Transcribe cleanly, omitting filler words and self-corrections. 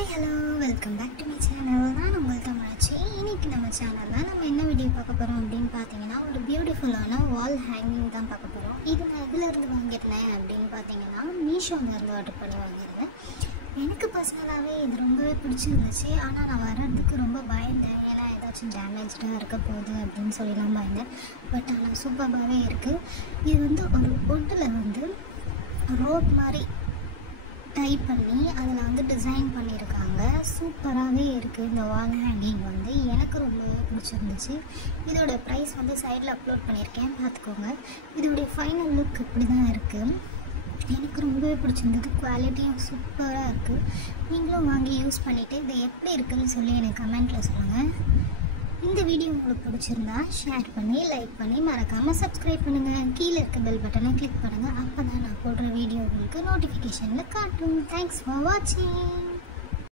Hi, hello, welcome back to my channel. நான் உங்கள் தமிழாச்சி. இன்னைக்கு நம்ம சேனலில் நம்ம என்ன வீடியோ பார்க்க போகிறோம் அப்படின்னு பார்த்தீங்கன்னா ஒரு பியூட்டிஃபுல்லான வால் ஹேங்கிங் தான் பார்க்க போகிறோம். இது நான் எதுலேருந்து வாங்கியிருந்தேன் அப்படின்னு பார்த்தீங்கன்னா மீஷோலேருந்து ஆர்டர் பண்ணி வாங்கியிருந்தேன். எனக்கு பர்சனலாகவே இது ரொம்பவே பிடிச்சிருந்துச்சு. ஆனால் நான் வர்றதுக்கு ரொம்ப பயந்தேன், ஏன்னா ஏதாச்சும் டேமேஜாக இருக்க போகுது அப்படின்னு சொல்லிலாம் பயந்தேன். பட் ஆனால் சூப்பராகவே இருக்குது. இது வந்து ஒரு வுட்டில் ரோப் மாதிரி டைப் பண்ணி அதில் டிசைன் பண்ணியிருக்காங்க. சூப்பராகவே இருக்குது. இந்த வால் ஹேங்கிங் எனக்கு ரொம்பவே பிடிச்சிருந்துச்சு. இதோட ப்ரைஸ் சைடில் அப்லோட் பண்ணியிருக்கேன், பார்த்துக்கோங்க. இதோடைய ஃபைனல் லுக் இப்படி தான் இருக்குது. எனக்கு ரொம்பவே பிடிச்சிருந்தது. குவாலிட்டியும் சூப்பராக இருக்குது. நீங்களும் வாங்கி யூஸ் பண்ணிவிட்டு இது எப்படி இருக்குதுன்னு சொல்லி எனக்கு கமெண்ட்டில் சொல்லுங்கள். இந்த வீடியோ உங்களுக்கு பிடிச்சிருந்தா ஷேர் பண்ணி லைக் பண்ணி மறக்காமல் சப்ஸ்கிரைப் பண்ணுங்கள். கீழே இருக்க பெல் பட்டனை கிளிக் பண்ணுங்கள். அப்போ தான் நான் போடுற வீடியோ உங்களுக்கு நோட்டிஃபிகேஷனில் காட்டும். தேங்க்ஸ் ஃபார் வாட்சிங்.